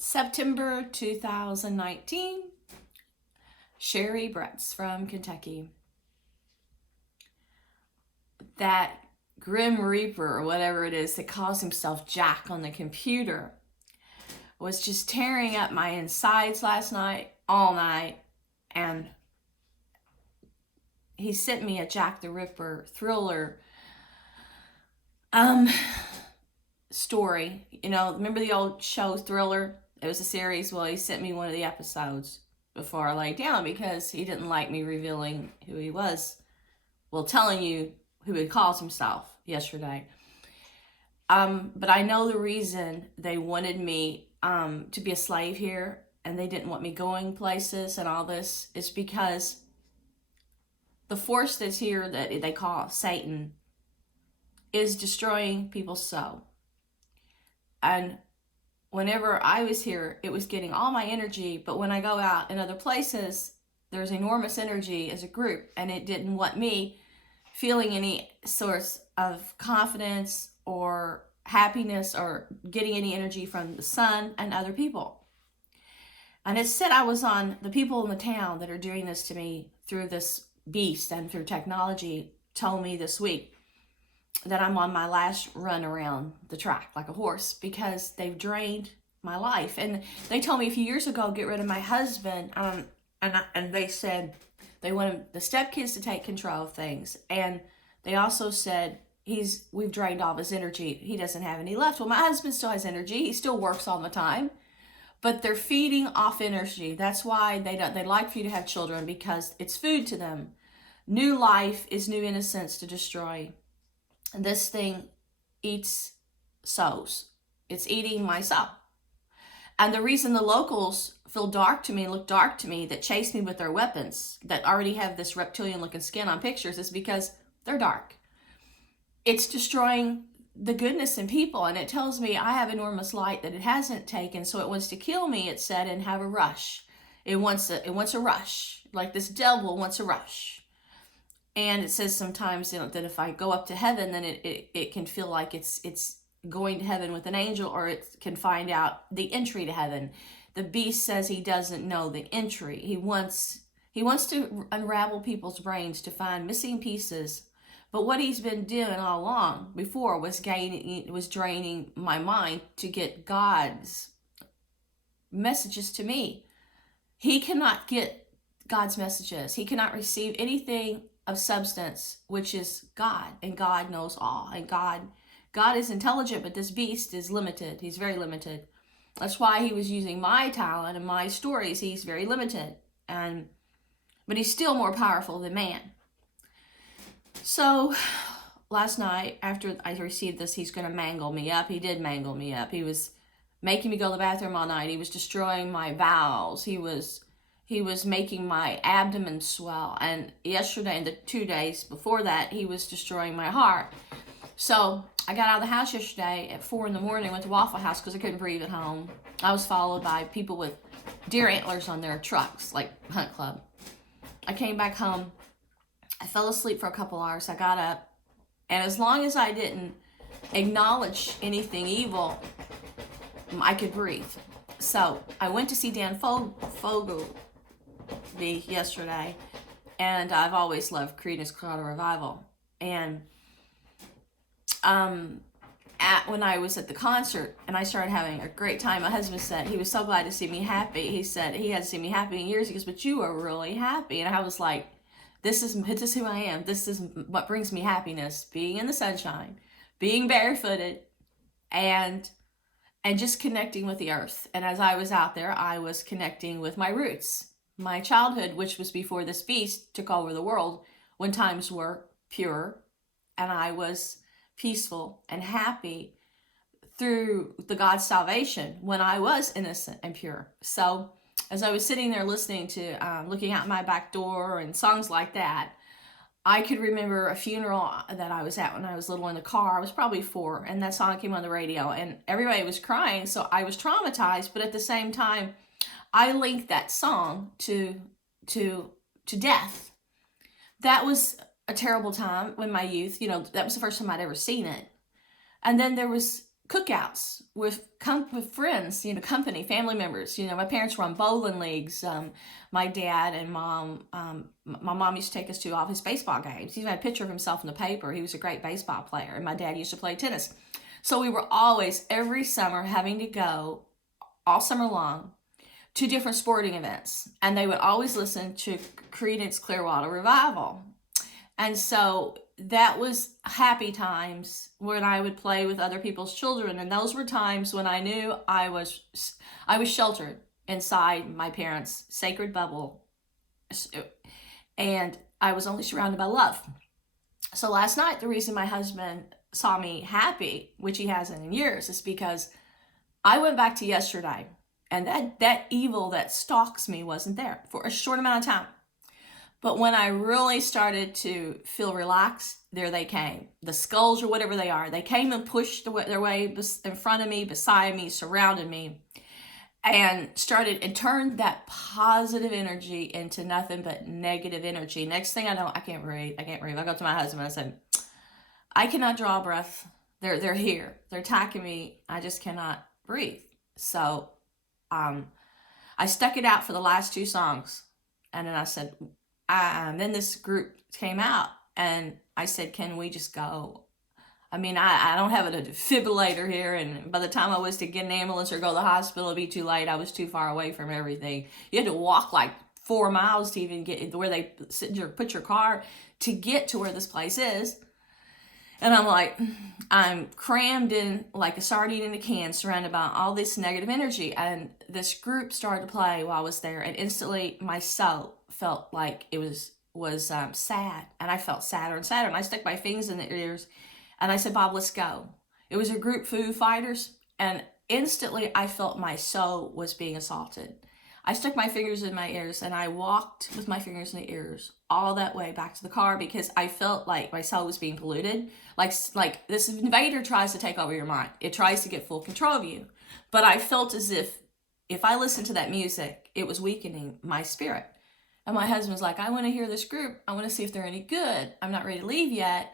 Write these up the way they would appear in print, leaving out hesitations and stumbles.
September 2019, Sherry Bretz from Kentucky. That Grim Reaper, or whatever it is that calls himself Jack on the computer, was just tearing up my insides last night, all night, and he sent me a Jack the Ripper thriller story. Remember the old show Thriller? It was a series. Well, he sent me one of the episodes before I laid down because he didn't like me revealing who he was. Well, telling you who he calls himself yesterday. But I know the reason they wanted me to be a slave here and they didn't want me going places and all this is because the force that's here that they call Satan is destroying people's soul. And whenever I was here, it was getting all my energy. But when I go out in other places, there's enormous energy as a group. And it didn't want me feeling any source of confidence or happiness or getting any energy from the sun and other people. And it said I was on the people in the town that are doing this to me through this beast and through technology told me this week that I'm on my last run around the track like a horse because they've drained my life. And they told me a few years ago, get rid of my husband. And they said they wanted the stepkids to take control of things. And they also said we've drained all of his energy. He doesn't have any left. Well, my husband still has energy. He still works all the time. But they're feeding off energy. That's why they like for you to have children because it's food to them. New life is new innocence to destroy. And this thing eats souls. It's eating my soul. And the reason the locals feel dark to me, look dark to me, that chase me with their weapons, that already have this reptilian looking skin on pictures, is because they're dark. It's destroying the goodness in people. And it tells me I have enormous light that it hasn't taken. So it wants to kill me, it said, and have a rush. It wants a rush. Like this devil wants a rush. And it says sometimes that if I go up to heaven, then it can feel like it's going to heaven with an angel, or it can find out the entry to heaven. The beast says he doesn't know the entry. He wants to unravel people's brains to find missing pieces. But what he's been doing all along before was draining my mind to get God's messages to me. He cannot get God's messages. He cannot receive anything of substance, which is God, and God knows all. And God is intelligent, but this beast is limited. He's very limited. That's why he was using my talent and my stories. He's very limited, but he's still more powerful than man. So last night, after I received this, he's going to mangle me up. He did mangle me up. He was making me go to the bathroom all night. He was destroying my bowels. He was making my abdomen swell. And yesterday and the 2 days before that, he was destroying my heart. So I got out of the house yesterday at 4 a.m, went to Waffle House because I couldn't breathe at home. I was followed by people with deer antlers on their trucks, like Hunt Club. I came back home. I fell asleep for a couple hours. I got up. And as long as I didn't acknowledge anything evil, I could breathe. So I went to see Dan Fogelty yesterday, and I've always loved Creedence Clearwater Revival. And when I was at the concert and I started having a great time, my husband said he was so glad to see me happy. He said he hadn't seen me happy in years. He goes, but you are really happy. And I was like, this is who I am. This is what brings me happiness: being in the sunshine, being barefooted, and just connecting with the earth. And as I was out there, I was connecting with my roots, my childhood, which was before this beast took over the world, when times were pure and I was peaceful and happy through the God's salvation when I was innocent and pure. So as I was sitting there listening to looking out my back door and songs like that, I could remember a funeral that I was at when I was little in the car. I was probably 4, and that song came on the radio, and everybody was crying, so I was traumatized. But at the same time, I linked that song to death. That was a terrible time when my youth, that was the first time I'd ever seen it. And then there was cookouts with friends, company, family members. My parents run bowling leagues. My dad and mom, my mom used to take us to all his baseball games. He even had a picture of himself in the paper. He was a great baseball player, and my dad used to play tennis. So we were always, every summer, having to go all summer long to different sporting events. And they would always listen to Creedence Clearwater Revival. And so that was happy times when I would play with other people's children. And those were times when I knew I was sheltered inside my parents' sacred bubble. And I was only surrounded by love. So last night, the reason my husband saw me happy, which he hasn't in years, is because I went back to yesterday, and that evil that stalks me wasn't there for a short amount of time. But when I really started to feel relaxed, there they came. The skulls or whatever they are, they came and pushed their way in front of me, beside me, surrounded me, and turned that positive energy into nothing but negative energy. Next thing I know, I can't breathe. I go to my husband and I said, I cannot draw a breath. They're here. They're attacking me. I just cannot breathe. So I stuck it out for the last 2 songs. And then I said, then this group came out and I said, can we just go? I mean, I don't have a defibrillator here, and by the time I was to get an ambulance or go to the hospital, it'd be too late. I was too far away from everything. You had to walk like 4 miles to even get where they put your car to get to where this place is. And I'm crammed in like a sardine in a can, surrounded by all this negative energy. And this group started to play while I was there, and instantly my soul felt like it was sad, and I felt sadder and sadder. And I stuck my fingers in their ears, and I said, Bob, let's go. It was a group, Foo Fighters, and instantly I felt my soul was being assaulted. I stuck my fingers in my ears, and I walked with my fingers in the ears all that way back to the car because I felt like my soul was being polluted. Like this invader tries to take over your mind. It tries to get full control of you. But I felt as if I listened to that music, it was weakening my spirit. And my husband's like, I want to hear this group. I want to see if they're any good. I'm not ready to leave yet.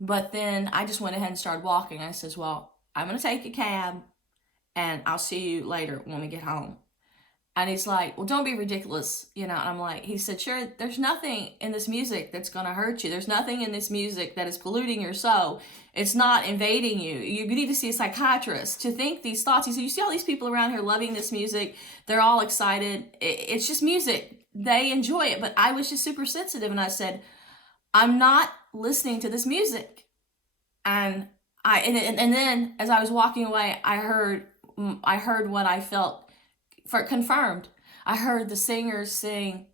But then I just went ahead and started walking. I says, well, I'm going to take a cab and I'll see you later when we get home. And he's like, well, don't be ridiculous, And I'm like, he said, sure, there's nothing in this music that's going to hurt you. There's nothing in this music that is polluting your soul. It's not invading you. You need to see a psychiatrist to think these thoughts. He said, you see all these people around here loving this music. They're all excited. It's just music. They enjoy it. But I was just super sensitive. And I said, I'm not listening to this music. And then as I was walking away, I heard what I felt confirmed. I heard the singers sing,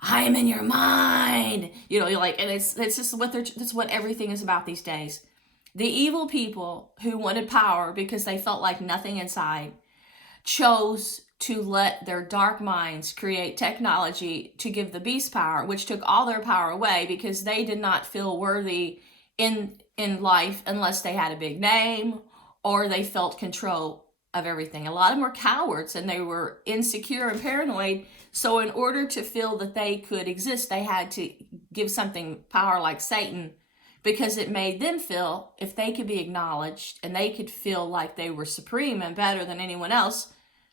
I am in your mind. And it's just that's what everything is about these days. The evil people who wanted power because they felt like nothing inside chose to let their dark minds create technology to give the beast power, which took all their power away because they did not feel worthy in life unless they had a big name or they felt control of everything. A lot of them were cowards and they were insecure and paranoid. So in order to feel that they could exist, they had to give something power like Satan, because it made them feel if they could be acknowledged and they could feel like they were supreme and better than anyone else,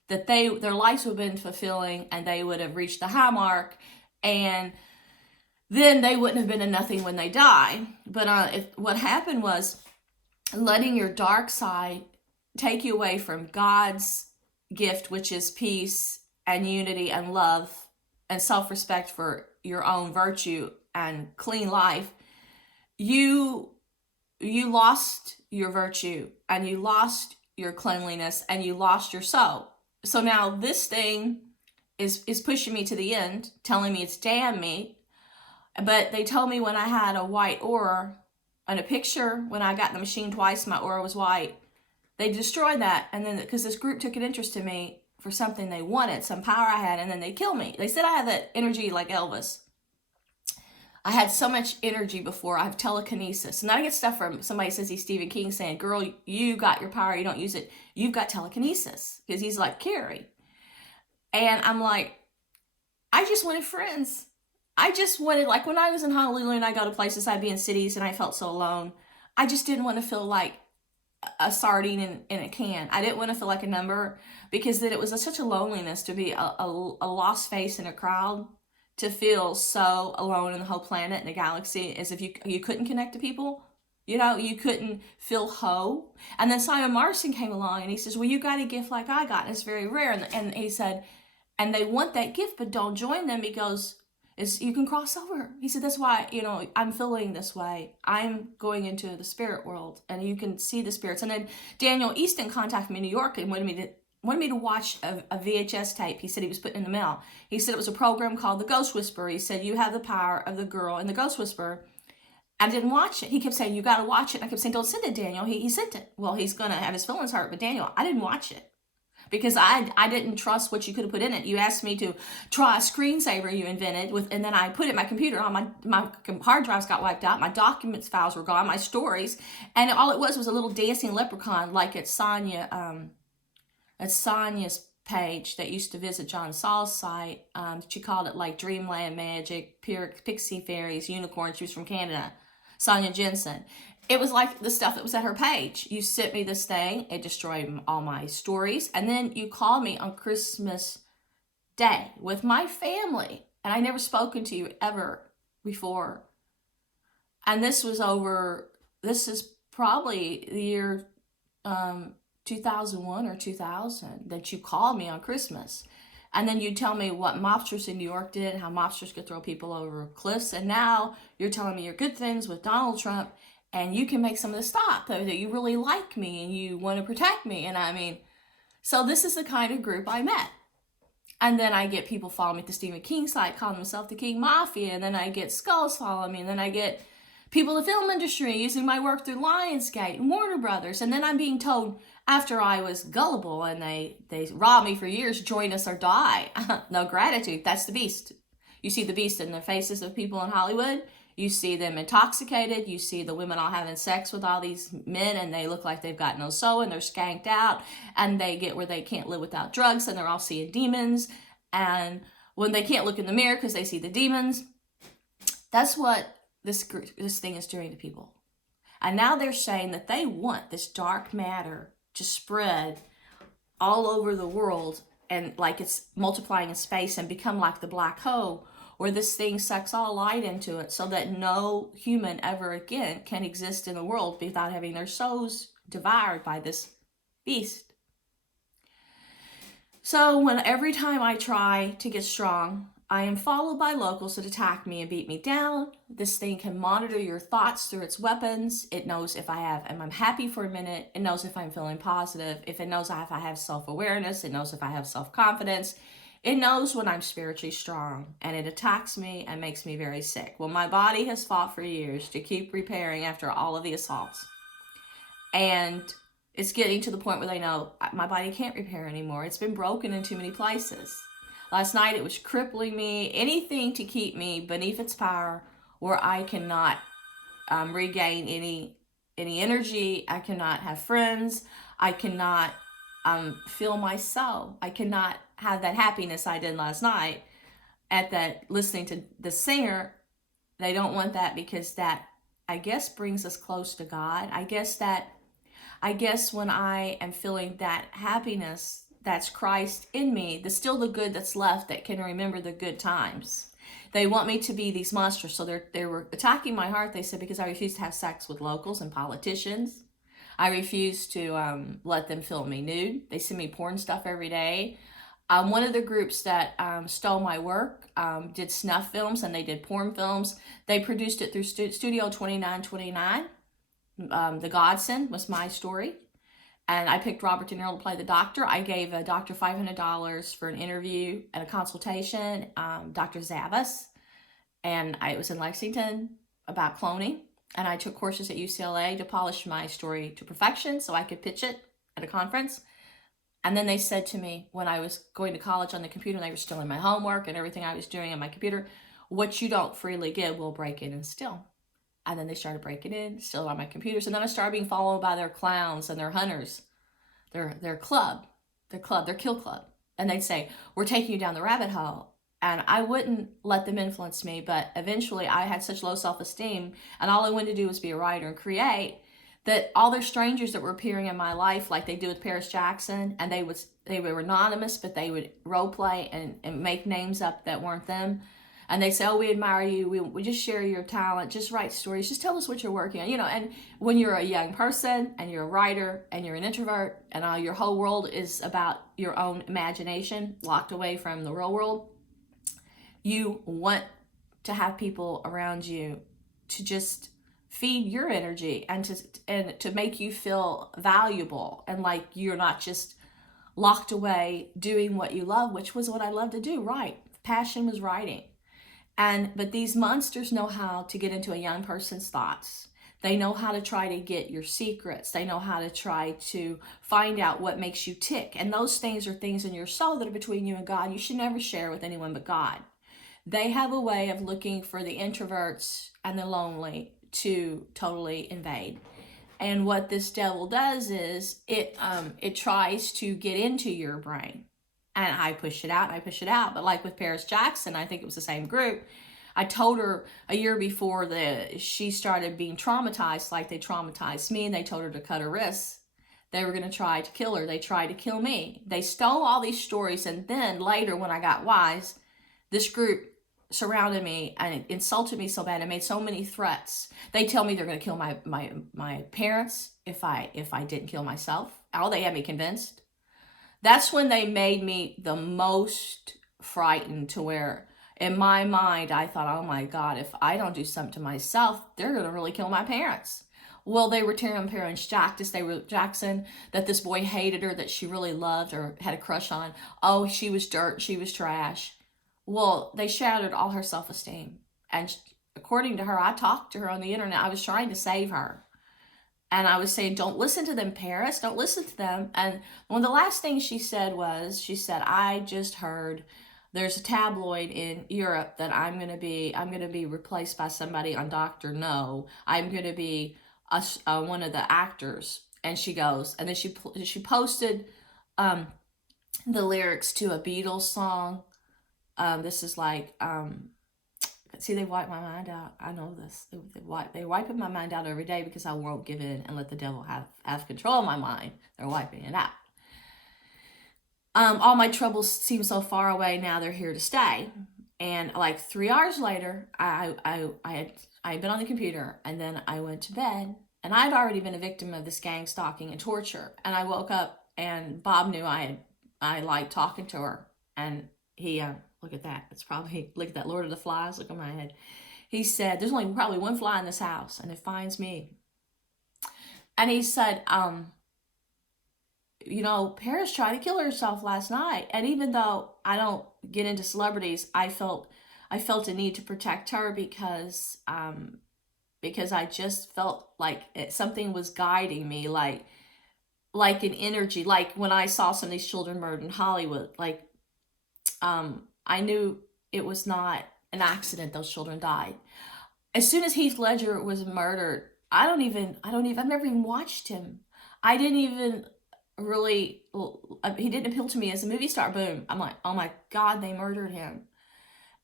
that their lives would have been fulfilling and they would have reached the high mark, and then they wouldn't have been a nothing when they die. But what happened was letting your dark side take you away from God's gift, which is peace and unity and love and self-respect for your own virtue and clean life. You lost your virtue and you lost your cleanliness and you lost your soul. So now this thing is pushing me to the end, telling me it's damn me. But they told me when I had a white aura and a picture, when I got the machine twice, my aura was white. They destroyed that, and then because this group took an interest in me for something they wanted, some power I had, and then they killed me. They said I had that energy like Elvis. I had so much energy before. I have telekinesis. And I get stuff from somebody says he's Stephen King saying, girl, you got your power, you don't use it. You've got telekinesis. Because he's like Carrie. And I'm like, I just wanted friends. I just wanted, like when I was in Honolulu and I go to places, I'd be in cities and I felt so alone. I just didn't want to feel like a sardine in a can. I didn't want to feel like a number, because then it was such a loneliness to be a lost face in a crowd, to feel so alone in the whole planet and the galaxy, as if you couldn't connect to people. You know, you couldn't feel whole. And then Simon Morrison came along and he says, well, you got a gift like I got, and it's very rare. And he said, and they want that gift, but don't join them, because you can cross over. He said, that's why, I'm feeling this way. I'm going into the spirit world, and you can see the spirits. And then Daniel Easton contacted me in New York and wanted me to watch a VHS tape. He said he was putting in the mail. He said it was a program called The Ghost Whisperer. He said, you have the power of the girl in The Ghost Whisperer. I didn't watch it. He kept saying, you got to watch it. And I kept saying, don't send it, Daniel. He sent it. Well, he's going to have his feelings hurt, but Daniel, I didn't watch it, because I didn't trust what you could have put in it. You asked me to try a screensaver you invented and then I put it in my computer. My hard drives got wiped out. My documents files were gone. My stories, and all it was a little dancing leprechaun, like it's Sonya's page that used to visit John Saul's site. She called it like Dreamland Magic, Pixie Fairies, Unicorns. She was from Canada, Sonia Jensen. It was like the stuff that was at her page. You sent me this thing. It destroyed all my stories. And then you called me on Christmas Day with my family. And I never spoken to you ever before. And this is probably the year 2001 or 2000 that you called me on Christmas. And then you tell me what mobsters in New York did, how mobsters could throw people over cliffs. And now you're telling me your good things with Donald Trump, and you can make some of this stop, that you really like me and you want to protect me. And I mean, so this is the kind of group I met. And then I get people following me at the Stephen King site, calling themselves the King Mafia. And then I get Skulls following me. And then I get people in the film industry using my work through Lionsgate and Warner Brothers. And then I'm being told, after I was gullible and they robbed me for years, join us or die. No gratitude. That's the beast. You see the beast in the faces of people in Hollywood. You see them intoxicated. You see the women all having sex with all these men, and they look like they've got no soul, and they're skanked out, and they get where they can't live without drugs, and they're all seeing demons. And when they can't look in the mirror because they see the demons, that's what this thing is doing to people. And now they're saying that they want this dark matter to spread all over the world, and like it's multiplying in space and become like the black hole, where this thing sucks all light into it, so that no human ever again can exist in the world without having their souls devoured by this beast. So every time I try to get strong, I am followed by locals that attack me and beat me down. This thing can monitor your thoughts through its weapons. It knows if I'm happy for a minute. It knows if I'm feeling positive. If it knows if I have self-awareness. It knows if I have self-confidence. It knows when I'm spiritually strong, and it attacks me and makes me very sick. Well, my body has fought for years to keep repairing after all of the assaults. And it's getting to the point where they know my body can't repair anymore. It's been broken in too many places. Last night it was crippling me, anything to keep me beneath its power, where I cannot regain any energy. I cannot have friends. I cannot feel my soul. I cannot have that happiness I did last night at that listening to the singer. They don't want that, because that, I guess, brings us close to God. I guess when I am feeling that happiness, that's Christ in me, there's still the good that's left that can remember the good times. They want me to be these monsters. So they were attacking my heart, they said, because I refuse to have sex with locals and politicians. I refuse to let them film me nude. They send me porn stuff every day. One of the groups that stole my work did snuff films, and they did porn films. They produced it through Studio 2929. The Godson was my story. And I picked Robert De Niro to play the doctor. I gave a doctor $500 for an interview and a consultation, Dr. Zavas. And it was in Lexington about cloning. And I took courses at UCLA to polish my story to perfection so I could pitch it at a conference. And then they said to me, when I was going to college on the computer, and they were stealing my homework and everything I was doing on my computer, what you don't freely give, will break in and steal. And then they started breaking in, stealing on my computers. And then I started being followed by their clowns and their hunters, their kill club. And they'd say, we're taking you down the rabbit hole. And I wouldn't let them influence me. But eventually I had such low self-esteem, and all I wanted to do was be a writer and create, that all those strangers that were appearing in my life, like they do with Paris Jackson, and they were anonymous, but they would role play and make names up that weren't them. And they say, oh, we admire you. We just share your talent. Just write stories. Just tell us what you're working on. You know, and when you're a young person and you're a writer and you're an introvert and your whole world is about your own imagination, locked away from the real world, you want to have people around you to just feed your energy and to make you feel valuable and like you're not just locked away doing what you love, which was what I love to do. Right. Passion was writing. But these monsters know how to get into a young person's thoughts. They know how to try to get your secrets. They know how to try to find out what makes you tick. And those things are things in your soul that are between you and God. You should never share with anyone but God. They have a way of looking for the introverts and the lonely to totally invade. And what this devil does is it tries to get into your brain. And I push it out and I push it out. But like with Paris Jackson, I think it was the same group. I told her a year before that she started being traumatized like they traumatized me, and they told her to cut her wrists. They were going to try to kill her. They tried to kill me. They stole all these stories. And then later when I got wise, this group surrounded me and insulted me so bad and made so many threats. They tell me they're going to kill my parents if I didn't kill myself. Oh, they had me convinced. That's when they made me the most frightened, to where in my mind I thought, oh my God, if I don't do something to myself, they're going to really kill my parents. Well, they were telling Paris Jackson that this boy hated her, that she really loved or had a crush on. Oh, she was dirt, she was trash. Well, they shattered all her self-esteem. And according to her, I talked to her on the internet. I was trying to save her. And I was saying, don't listen to them, Paris. Don't listen to them. And one of the last things she said was, she said, I just heard there's a tabloid in Europe that I'm going to be replaced by somebody on Dr. No. I'm going to be one of the actors. And she goes, and then she posted the lyrics to a Beatles song. This is like, see, they wipe my mind out. I know this. They're wiping my mind out every day because I won't give in and let the devil have control of my mind. They're wiping it out. All my troubles seem so far away now. They're here to stay. And like 3 hours later, I had been on the computer, and then I went to bed, and I'd already been a victim of this gang stalking and torture. And I woke up, and Bob knew I liked talking to her, and he look at that. It's probably, look at that Lord of the Flies. Look at my head. He said, there's only probably one fly in this house, and it finds me. And he said, you know, Paris tried to kill herself last night. And even though I don't get into celebrities, I felt a need to protect her because I just felt like something was guiding me, like an energy. Like when I saw some of these children murdered in Hollywood, like, I knew it was not an accident. Those children died. As soon as Heath Ledger was murdered, I've never even watched him. I didn't even really, he didn't appeal to me as a movie star. Boom. I'm like, oh my God, they murdered him.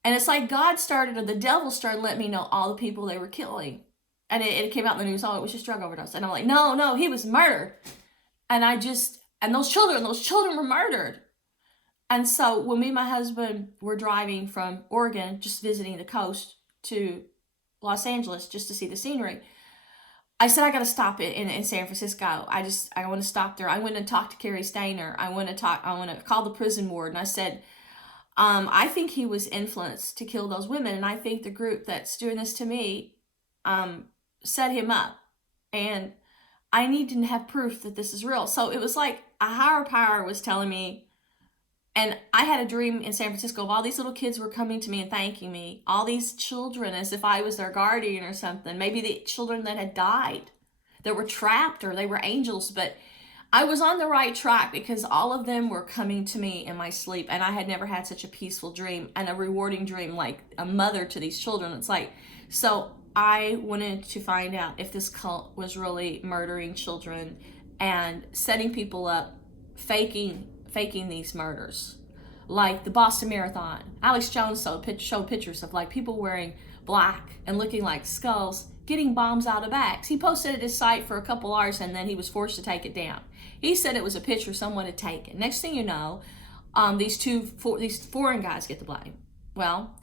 And it's like the devil started letting me know all the people they were killing. And it came out in the news, oh, it was just drug overdose. And I'm like, no, he was murdered. And those children were murdered. And so when me and my husband were driving from Oregon, just visiting the coast, to Los Angeles just to see the scenery, I said, I got to stop it in San Francisco. I want to stop there. I went and talked to Cary Stayner. I want to call the prison ward. And I said, I think he was influenced to kill those women. And I think the group that's doing this to me set him up. And I need to have proof that this is real. So it was like a higher power was telling me. And I had a dream in San Francisco of all these little kids were coming to me and thanking me. All these children, as if I was their guardian or something. Maybe the children that had died, that were trapped, or they were angels. But I was on the right track because all of them were coming to me in my sleep. And I had never had such a peaceful dream and a rewarding dream, like a mother to these children. It's like, so I wanted to find out if this cult was really murdering children and setting people up, faking these murders. Like the Boston Marathon, Alex Jones showed pictures of like people wearing black and looking like skulls getting bombs out of bags. He posted at his site for a couple hours and then he was forced to take it down. He said it was a picture someone had taken. Next thing you know, these foreign guys get the blame. Well,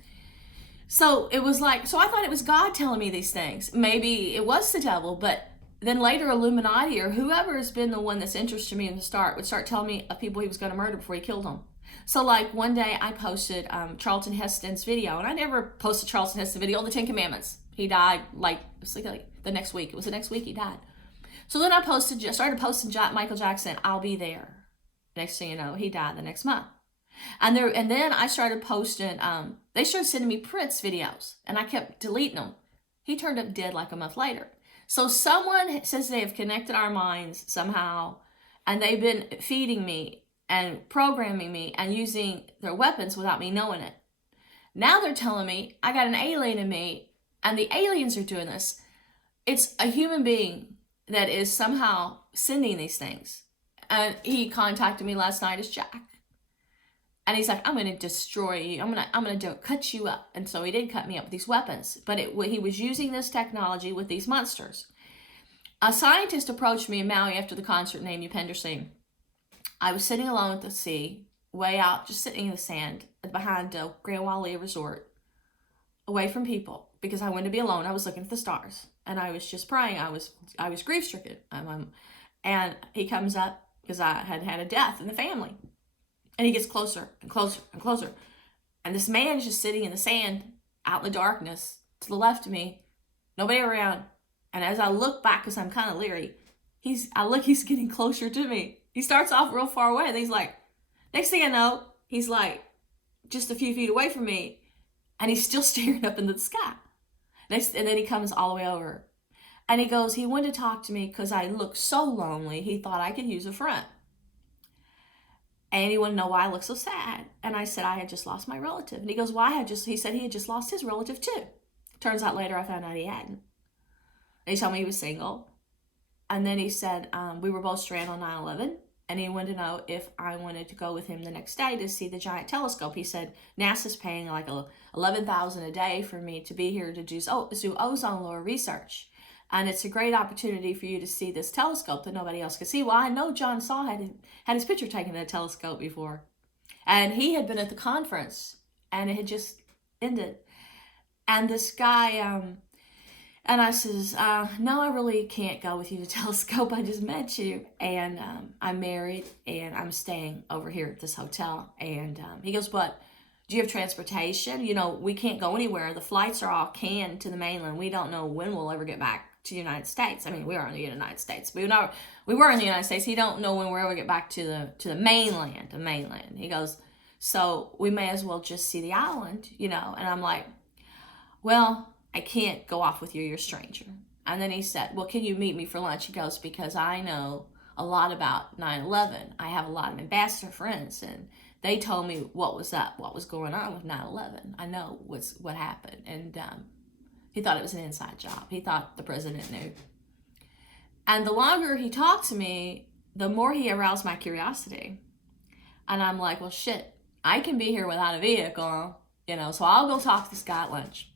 so it was like, so I thought it was God telling me these things. Maybe it was the devil, but then later Illuminati or whoever has been the one that's interested me in the start would start telling me of people he was going to murder before he killed them. So like one day I posted Charlton Heston's video, and I never posted Charlton Heston's video, the 10 Commandments. He died like the next week. It was the next week he died. So then I started posting Michael Jackson, I'll be there. Next thing you know, he died the next month. And then I started posting, they started sending me Prince videos, and I kept deleting them. He turned up dead like a month later. So someone says they have connected our minds somehow, and they've been feeding me and programming me and using their weapons without me knowing it. Now they're telling me I got an alien in me, and the aliens are doing this. It's a human being that is somehow sending these things. And he contacted me last night as Jack. And he's like, I'm going to destroy you. I'm going to cut you up. And so he did cut me up with these weapons. But he was using this technology with these monsters. A scientist approached me in Maui after the concert named Upender Singh. I was sitting alone at the sea, way out, just sitting in the sand behind the Grand Wailea Resort, away from people, because I wanted to be alone. I was looking at the stars, and I was just praying. I was grief-stricken. And he comes up, because I had had a death in the family. And he gets closer and closer and closer. And this man is just sitting in the sand, out in the darkness, to the left of me, nobody around. And as I look back, because I'm kind of leery, he's getting closer to me. He starts off real far away, and he's like, next thing I know, he's like just a few feet away from me, and he's still staring up into the sky. And then he comes all the way over. And he goes, he wanted to talk to me because I looked so lonely, he thought I could use a friend. And he wanted to know why I looked so sad. And I said I had just lost my relative. And he goes, he said he had just lost his relative too. Turns out later I found out he hadn't. And he told me he was single. And then he said we were both stranded on 9/11. And he wanted to know if I wanted to go with him the next day to see the giant telescope. He said NASA's paying like $11,000 a day for me to be here to do ozone layer research. And it's a great opportunity for you to see this telescope that nobody else could see. Well, I know John Saw had his picture taken at a telescope before. And he had been at the conference, and it had just ended. And this guy, and I says, no, I really can't go with you to telescope. I just met you. And I'm married, and I'm staying over here at this hotel. And he goes, but do you have transportation? You know, we can't go anywhere. The flights are all canned to the mainland. We don't know when we'll ever get back to the United States. I mean, we are in the United States. We were in the United States. He don't know when we'll ever get back to the mainland. He goes, so we may as well just see the island, you know. And I'm like, well, I can't go off with you. You're a stranger. And then he said, well, can you meet me for lunch? He goes, because I know a lot about 9/11. I have a lot of ambassador friends, and they told me what was up, what was going on with 9/11. I know what happened. And he thought it was an inside job. He thought the president knew. And the longer he talked to me, the more he aroused my curiosity. And I'm like, well, shit, I can be here without a vehicle, you know, so I'll go talk to this guy at lunch.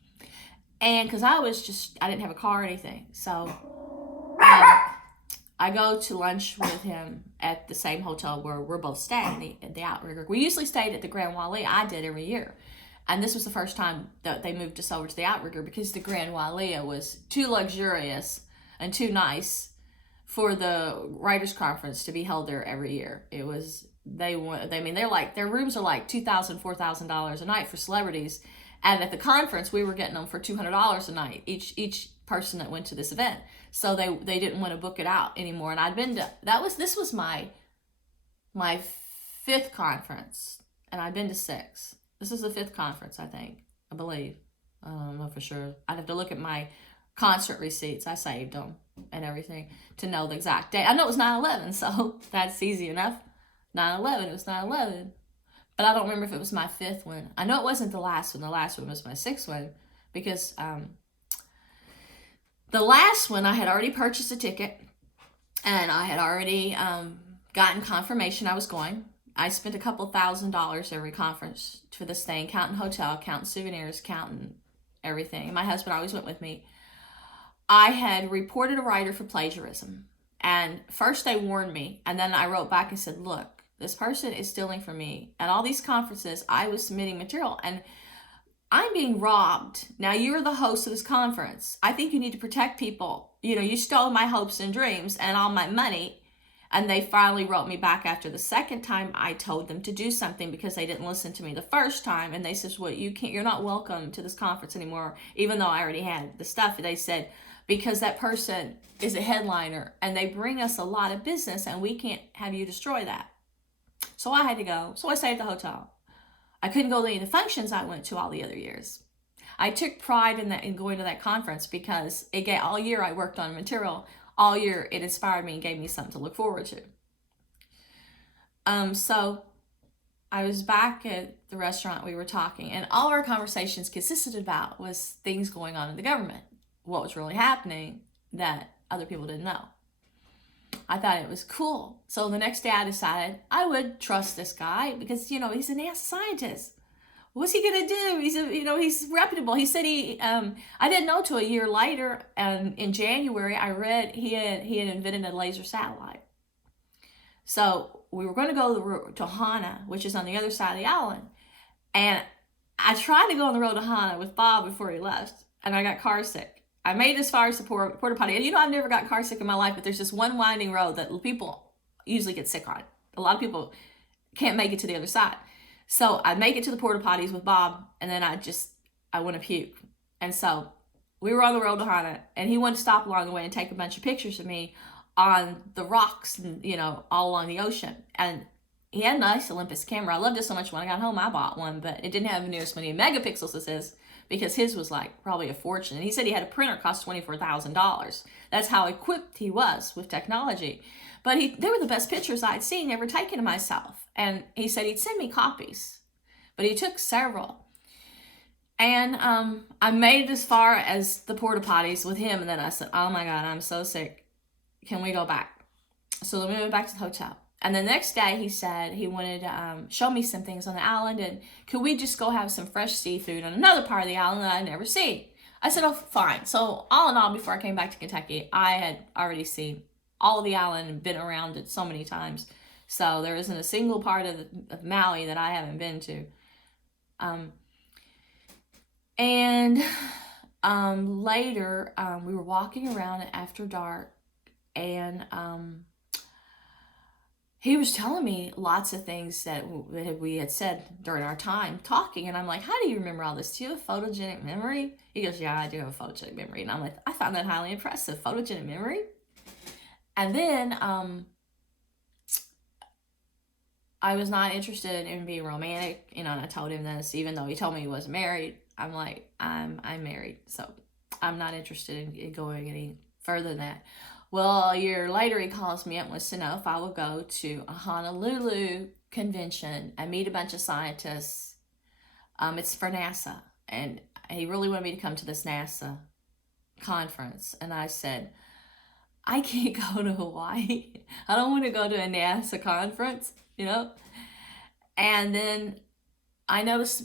And because I didn't have a car or anything. So I go to lunch with him at the same hotel where we're both staying, the Outrigger. We usually stayed at the Grand Wailea. I did every year. And this was the first time that they moved us over to the Outrigger because the Grand Wailea was too luxurious and too nice for the writers' conference to be held there every year. It was, their rooms are like $2,000, $4,000 a night for celebrities. And at the conference, we were getting them for $200 a night, each person that went to this event. So they didn't want to book it out anymore. And I'd been to, this was my 5th conference, and I'd been to 6. This is the 5th conference, I believe. I don't know for sure. I'd have to look at my concert receipts. I saved them and everything to know the exact date. I know it was 9/11, so that's easy enough. 9/11, it was 9/11. But I don't remember if it was my 5th one. I know it wasn't the last one. The last one was my 6th one because the last one I had already purchased a ticket and I had already gotten confirmation I was going. I spent a couple $1,000 every conference for this thing, counting hotel, counting souvenirs, counting everything. My husband always went with me. I had reported a writer for plagiarism. And first they warned me, and then I wrote back and said, look, this person is stealing from me. At all these conferences, I was submitting material, and I'm being robbed. Now, you're the host of this conference. I think you need to protect people. You know, you stole my hopes and dreams and all my money. And they finally wrote me back after the second time I told them to do something because they didn't listen to me the first time. And they said, well, you're not welcome to this conference anymore, even though I already had the stuff. They said, because that person is a headliner and they bring us a lot of business and we can't have you destroy that. So I had to go. So I stayed at the hotel. I couldn't go to any of the functions I went to all the other years. I took pride in going to that conference because all year I worked on material. All year it inspired me and gave me something to look forward to. So I was back at the restaurant, we were talking, and all our conversations consisted about was things going on in the government, what was really happening that other people didn't know. I thought it was cool. So the next day I decided I would trust this guy because, you know, he's a NASA scientist. What's he gonna do? He's reputable. He said I didn't know till a year later, and in January I read he had invented a laser satellite. So we were going to go to Hana, which is on the other side of the island, and I tried to go on the road to Hana with Bob before he left, and I got car sick. I made it as far as the porta potty, and I've never got car sick in my life, but there's this one winding road that people usually get sick on. A lot of people can't make it to the other side. So I make it to the porta potties with Bob, and then I want to puke. And so we were on the road to Hana, and he wanted to stop along the way and take a bunch of pictures of me on the rocks, and, all along the ocean. And he had a nice Olympus camera. I loved it so much when I got home, I bought one, but it didn't have near as many megapixels as his, because his was like probably a fortune. And he said he had a printer cost $24,000. That's how equipped he was with technology. But they were the best pictures I'd seen ever taken of myself. And he said he'd send me copies, but he took several. And I made it as far as the porta potties with him, and then I said, oh my God, I'm so sick. Can we go back? So then we went back to the hotel. And the next day he said he wanted to show me some things on the island, and could we just go have some fresh seafood on another part of the island that I'd never seen? I said, oh, fine. So all in all, before I came back to Kentucky, I had already seen all of the island and been around it so many times. So there isn't a single part of Maui that I haven't been to. Later, we were walking around after dark, and he was telling me lots of things that we had said during our time talking. And I'm like, how do you remember all this? Do you have a photogenic memory? He goes, yeah, I do have a photogenic memory. And I'm like, I found that highly impressive. Photogenic memory? And then I was not interested in being romantic, and I told him this, even though he told me he wasn't married. I'm like, I'm married, so I'm not interested in going any further than that. Well, a year later, he calls me up and wants to know if I will go to a Honolulu convention and meet a bunch of scientists. It's for NASA, and he really wanted me to come to this NASA conference. And I said, I can't go to Hawaii. I don't want to go to a NASA conference, And then I noticed,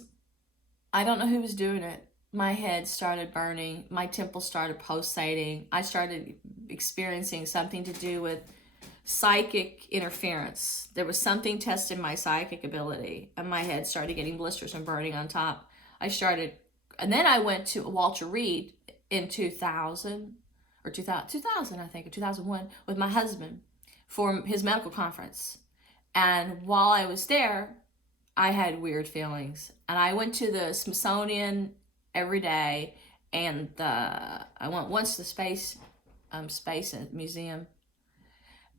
I don't know who was doing it. My head started burning. My temples started pulsating. I started experiencing something to do with psychic interference. There was something testing my psychic ability, and my head started getting blisters and burning on top. And then I went to Walter Reed in 2000, I think, or 2001, with my husband for his medical conference. And while I was there, I had weird feelings. And I went to the Smithsonian every day, and I went once to the Space Museum.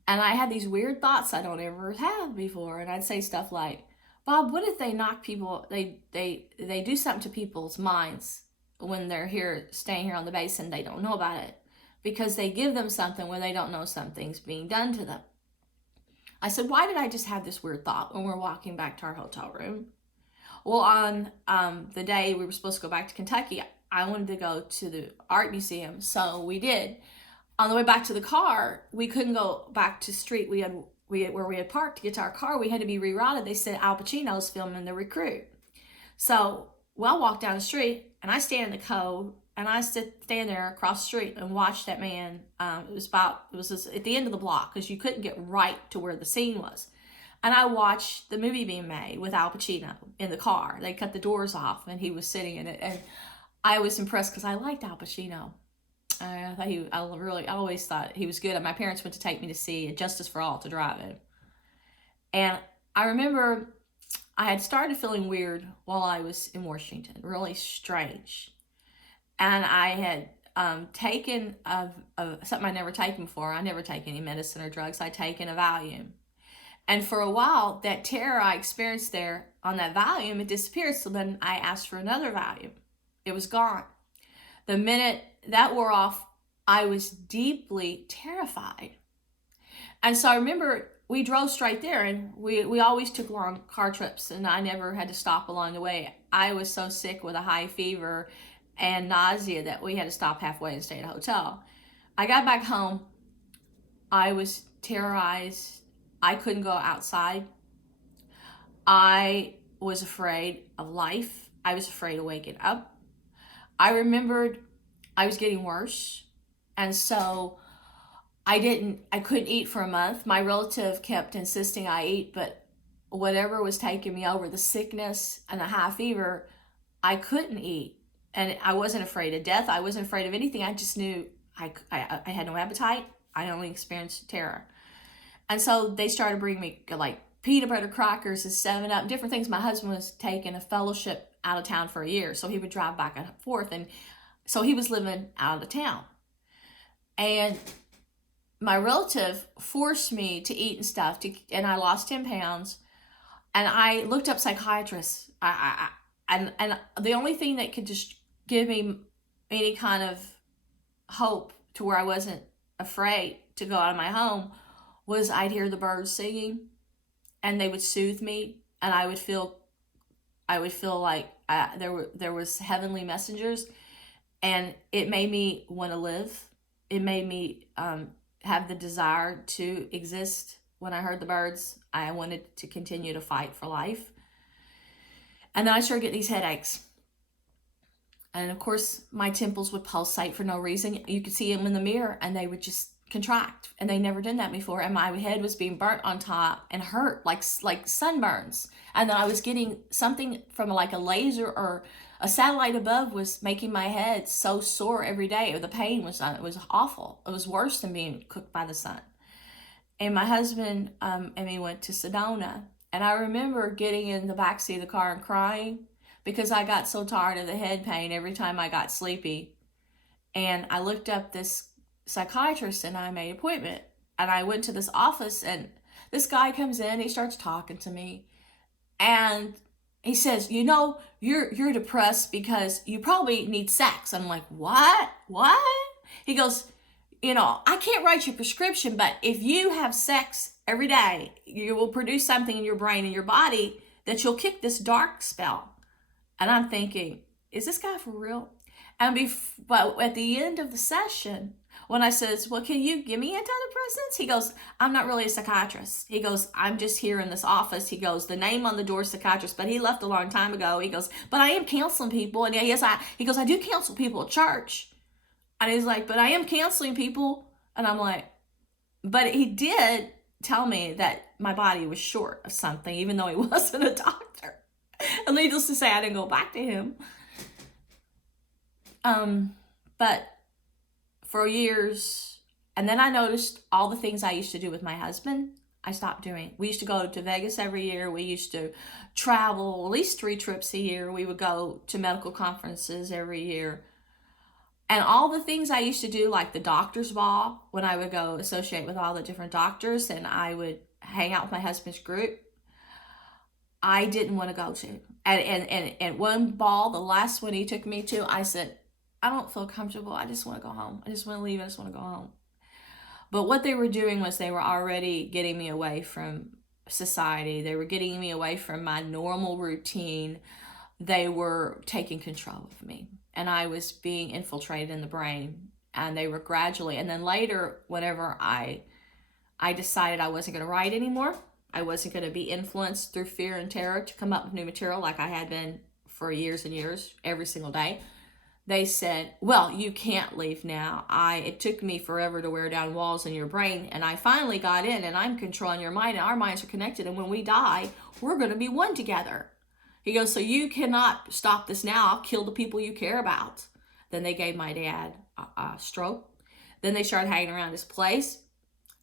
And I had these weird thoughts I don't ever have before. And I'd say stuff like, Bob, what if they knock people, they do something to people's minds when they're staying here on the base, and they don't know about it, because they give them something when they don't know something's being done to them. I said, why did I just have this weird thought when we're walking back to our hotel room? Well, on the day we were supposed to go back to Kentucky, I wanted to go to the art museum, so we did. On the way back to the car, we couldn't go back to the street where we had parked to get to our car. We had to be rerouted. They said Al Pacino's filming The Recruit. So I walked down the street, and I stand in the cold, and I stand there across the street and watch that man. It was just at the end of the block because you couldn't get right to where the scene was. And I watched the movie being made with Al Pacino in the car. They cut the doors off and he was sitting in it. And I was impressed because I liked Al Pacino. I always thought he was good. And my parents went to take me to see Justice for All to drive it. And I remember I had started feeling weird while I was in Washington, really strange. And I had taken something I'd never taken before. I never take any medicine or drugs. I'd taken a Valium. And for a while, that terror I experienced there on that Valium, it disappeared. So then I asked for another Valium. It was gone. The minute that wore off, I was deeply terrified. And so I remember we drove straight there, and we always took long car trips, and I never had to stop along the way. I was so sick with a high fever and nausea that we had to stop halfway and stay at a hotel. I got back home. I was terrorized. I couldn't go outside. I was afraid of life. I was afraid of waking up. I remembered I was getting worse. And so I couldn't eat for a month. My relative kept insisting I eat, but whatever was taking me over, the sickness and the high fever, I couldn't eat. And I wasn't afraid of death. I wasn't afraid of anything. I just knew I had no appetite. I only experienced terror. And so they started bringing me like peanut butter crackers and 7-Up, different things. My husband was taking a fellowship out of town for a year, so he would drive back and forth. And so he was living out of town. And my relative forced me to eat and stuff, and I lost 10 pounds. And I looked up psychiatrists. And the only thing that could just give me any kind of hope to where I wasn't afraid to go out of my home was I'd hear the birds singing, and they would soothe me, and I would feel like there was heavenly messengers, and it made me want to live. It made me have the desire to exist. When I heard the birds, I wanted to continue to fight for life. And then I started getting these headaches. And of course, my temples would pulsate for no reason. You could see them in the mirror, and they would just contract. And they never done that before. And my head was being burnt on top and hurt like sunburns. And then I was getting something from like a laser or a satellite above was making my head so sore every day. The pain was awful. It was worse than being cooked by the sun. And my husband and me went to Sedona. And I remember getting in the backseat of the car and crying because I got so tired of the head pain every time I got sleepy. And I looked up this psychiatrist and I made an appointment. And I went to this office, and this guy comes in, he starts talking to me. And he says, you're depressed because you probably need sex. I'm like, what? He goes, I can't write you a prescription, but if you have sex every day, you will produce something in your brain and your body that you'll kick this dark spell. And I'm thinking, is this guy for real? But at the end of the session, when I says, well, can you give me antidepressants? He goes, I'm not really a psychiatrist. He goes, I'm just here in this office. He goes, the name on the door is psychiatrist, but he left a long time ago. He goes, but I am counseling people. And he goes, I do counsel people at church. And he's like, but I am counseling people. And I'm like, but he did tell me that my body was short of something, even though he wasn't a doctor. And needless to say, I didn't go back to him. But for years, and then I noticed all the things I used to do with my husband, I stopped doing. We used to go to Vegas every year. We used to travel at least 3 trips a year. We would go to medical conferences every year. And all the things I used to do, like the doctor's ball, when I would go associate with all the different doctors and I would hang out with my husband's group, I didn't want to go to. And one ball, the last one he took me to, I said, I don't feel comfortable. I just want to go home. I just want to leave. I just want to go home. But what they were doing was they were already getting me away from society. They were getting me away from my normal routine. They were taking control of me. And I was being infiltrated in the brain. And they were gradually. And then later, whenever I decided I wasn't going to write anymore, I wasn't going to be influenced through fear and terror to come up with new material like I had been for years and years, every single day. they said, well, you can't leave now. It took me forever to wear down walls in your brain, and I finally got in, and I'm controlling your mind, and our minds are connected, and when we die, we're going to be one together. He goes, so you cannot stop this now. I'll kill the people you care about. Then they gave my dad a stroke. Then they started hanging around his place.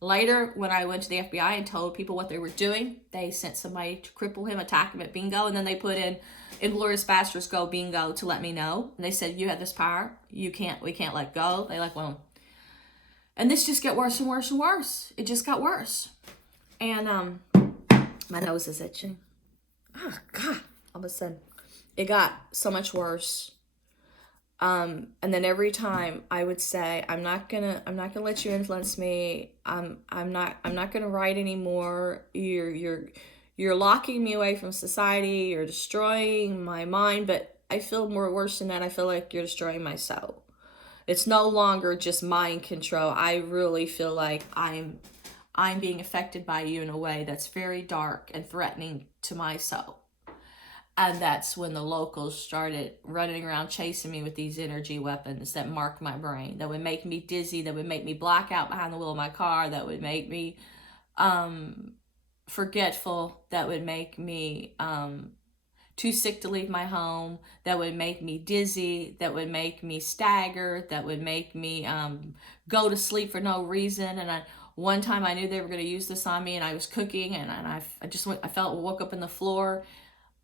Later, when I went to the FBI and told people what they were doing, they sent somebody to cripple him, attack him at bingo, and then they put in Inglourious Basterds Go Bingo to let me know. And they said, you have this power. We can't let go. They like, well, and this just got worse and worse and worse. It just got worse. And my nose is itching. Oh, God. All of a sudden, it got so much worse. And then every time I would say, I'm not gonna let you influence me. I'm not gonna write anymore. You're locking me away from society. You're destroying my mind. But I feel worse than that. I feel like you're destroying my soul. It's no longer just mind control. I really feel like I'm being affected by you in a way that's very dark and threatening to my soul. And that's when the locals started running around chasing me with these energy weapons that marked my brain, that would make me dizzy, that would make me black out behind the wheel of my car, that would make me forgetful, that would make me too sick to leave my home, that would make me dizzy, that would make me stagger, that would make me go to sleep for no reason. And one time I knew they were going to use this on me, and I was cooking, and I woke up in the floor.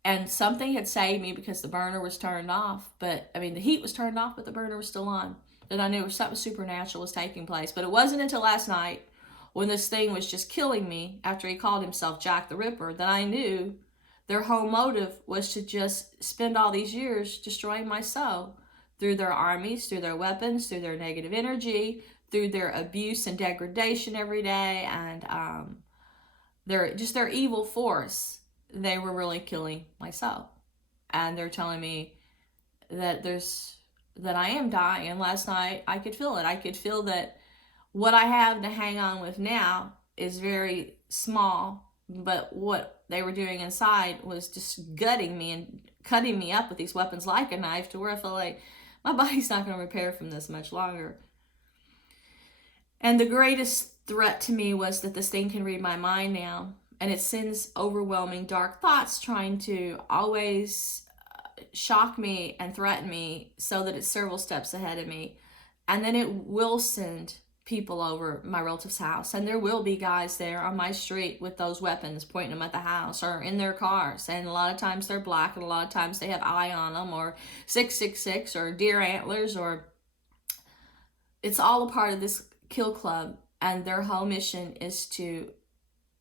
And something had saved me because the burner was turned off. But, I mean, the heat was turned off, but the burner was still on. And I knew something supernatural was taking place. But it wasn't until last night, when this thing was just killing me, after he called himself Jack the Ripper, that I knew their whole motive was to just spend all these years destroying my soul. Through their armies, through their weapons, through their negative energy, through their abuse and degradation every day, and their evil force. They were really killing my soul. And they're telling me that I am dying. And last night I could feel it. I could feel that what I have to hang on with now is very small, but what they were doing inside was just gutting me and cutting me up with these weapons like a knife, to where I feel like my body's not going to repair from this much longer. And the greatest threat to me was that this thing can read my mind now. And it sends overwhelming dark thoughts, trying to always shock me and threaten me, so that it's several steps ahead of me. And then it will send people over my relative's house. And there will be guys there on my street with those weapons, pointing them at the house or in their cars. And a lot of times they're black, and a lot of times they have eye on them, or 666 or deer antlers, or it's all a part of this kill club. And their whole mission is to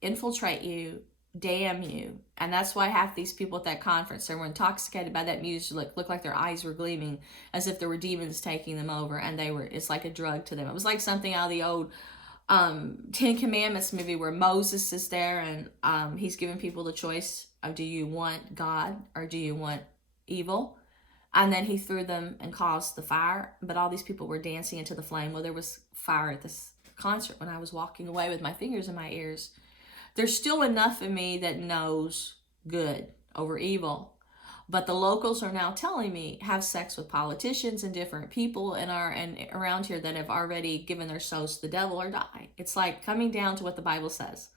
infiltrate you, damn you. And that's why half these people at that conference, they were intoxicated by that music, looked like their eyes were gleaming, as if there were demons taking them over, and it's like a drug to them. It was like something out of the old Ten Commandments movie, where Moses is there, and he's giving people the choice of, do you want God or do you want evil? And then he threw them and caused the fire, but all these people were dancing into the flame. Well, there was fire at this concert when I was walking away with my fingers in my ears. There's still enough of me that knows good over evil. But the locals are now telling me, have sex with politicians and different people and around here that have already given their souls to the devil, or die. It's like coming down to what the Bible says.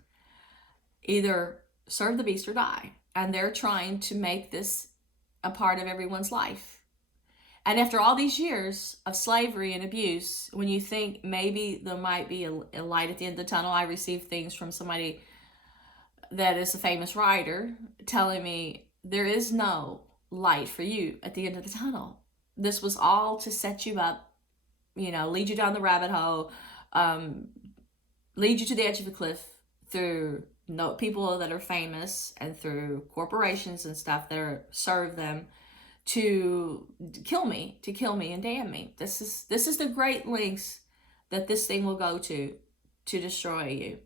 Either serve the beast or die. And they're trying to make this a part of everyone's life. And after all these years of slavery and abuse, when you think maybe there might be a light at the end of the tunnel, I received things from somebody that is a famous writer telling me there is no light for you at the end of the tunnel. This was all to set you up, lead you down the rabbit hole, lead you to the edge of a cliff through people that are famous, and through corporations and stuff that serve them to kill me and damn me. This is the great lengths that this thing will go to destroy you.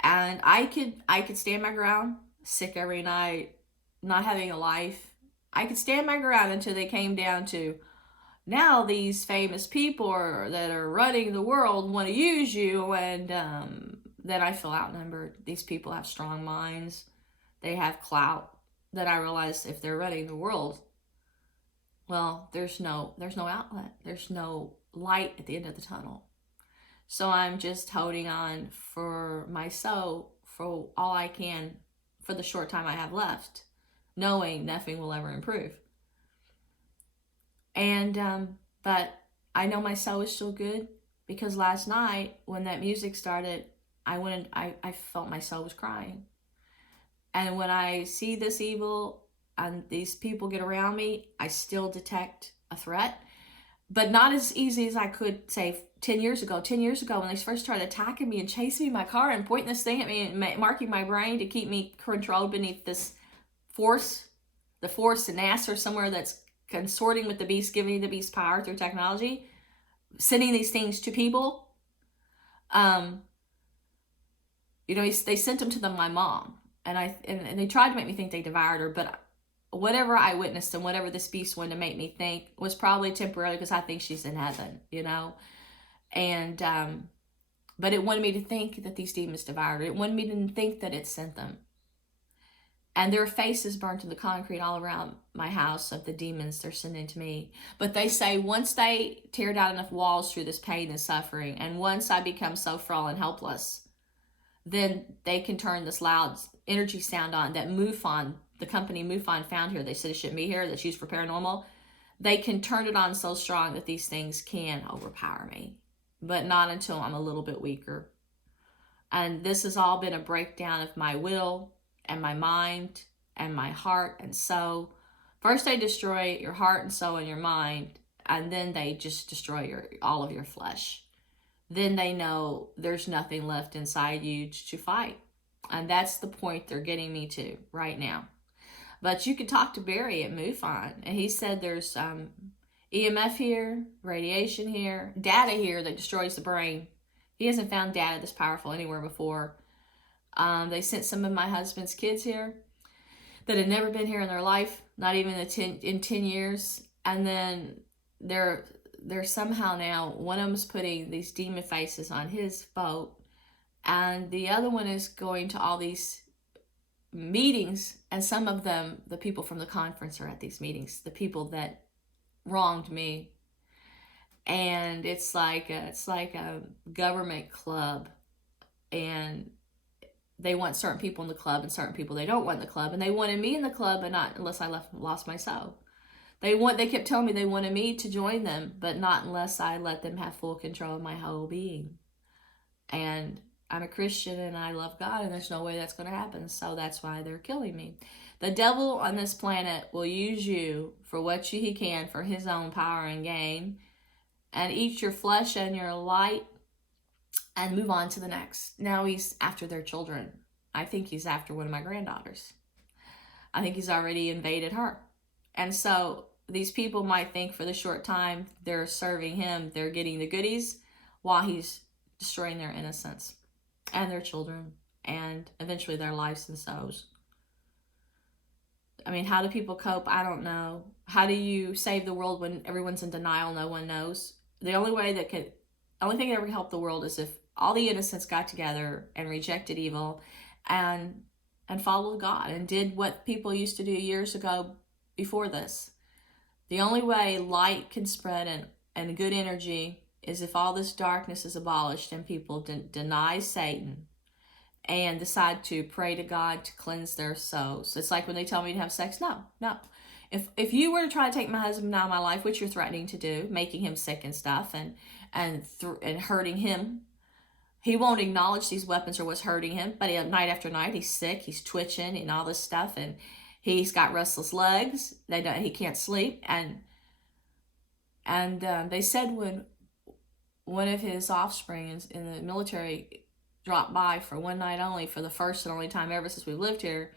And I could stand my ground, sick every night, not having a life. I could stand my ground until they came down to, now these famous people that are running the world want to use you, and then I feel outnumbered. These people have strong minds. They have clout. That I realized, if they're running the world, well, there's no outlet. There's no light at the end of the tunnel. So I'm just holding on for my soul for all I can for the short time I have left, knowing nothing will ever improve. And but I know my soul is still good, because last night when that music started, I felt my soul was crying. And when I see this evil and these people get around me, I still detect a threat, but not as easy as I could say 10 years ago. 10 years ago, when they first started attacking me and chasing me in my car and pointing this thing at me and marking my brain to keep me controlled beneath this force, the force in NASA or somewhere that's consorting with the beast, giving the beast power through technology, sending these things to people. They sent them to my mom, and they tried to make me think they devoured her, but whatever I witnessed and whatever this beast wanted to make me think was probably temporary, because I think she's in heaven, and but it wanted me to think that these demons devoured her. It wanted me to think that it sent them. And their faces burned to the concrete all around my house of the demons they're sending to me. But they say once they tear down enough walls through this pain and suffering, and once I become so frail and helpless, then they can turn this loud energy sound on that MUFON, the company MUFON, found here. They said it shouldn't be here, that's used for paranormal. They can turn it on so strong that these things can overpower me, but not until I'm a little bit weaker. And this has all been a breakdown of my will and my mind and my heart and soul. First they destroy your heart and soul and your mind, and then they just destroy all of your flesh. Then they know there's nothing left inside you to fight. And that's the point they're getting me to right now. But you could talk to Barry at MUFON, and he said there's EMF here, radiation here, data here that destroys the brain. He hasn't found data this powerful anywhere before. They sent some of my husband's kids here that had never been here in their life, not even in 10 years. And then they're somehow now, one of them is putting these demon faces on his boat, and the other one is going to all these meetings, and some of them, the people from the conference, are at these meetings, the people that wronged me. And it's like a government club, and they want certain people in the club and certain people they don't want in the club, and they wanted me in the club, but not unless I lost my soul. They kept telling me they wanted me to join them, but not unless I let them have full control of my whole being. And I'm a Christian and I love God, and there's no way that's going to happen. So that's why they're killing me. The devil on this planet will use you for what he can for his own power and gain, and eat your flesh and your light and move on to the next. Now he's after their children. I think he's after one of my granddaughters. I think he's already invaded her. And so these people might think for the short time they're serving him, they're getting the goodies, while he's destroying their innocence and their children and eventually their lives and souls. I mean, how do people cope? I don't know. How do you save the world when everyone's in denial? No one knows. The only thing that ever help the world is if all the innocents got together and rejected evil and followed God and did what people used to do years ago before this. The only way light can spread and good energy is if all this darkness is abolished and people deny Satan and decide to pray to God to cleanse their souls. It's like when they tell me to have sex. No. If you were to try to take my husband out of my life, which you're threatening to do, making him sick and stuff and hurting him, he won't acknowledge these weapons or what's hurting him. But night after night, he's sick, he's twitching and all this stuff, and he's got restless legs. He can't sleep, and they said when one of his offspring in the military dropped by for one night only, for the first and only time ever since we lived here,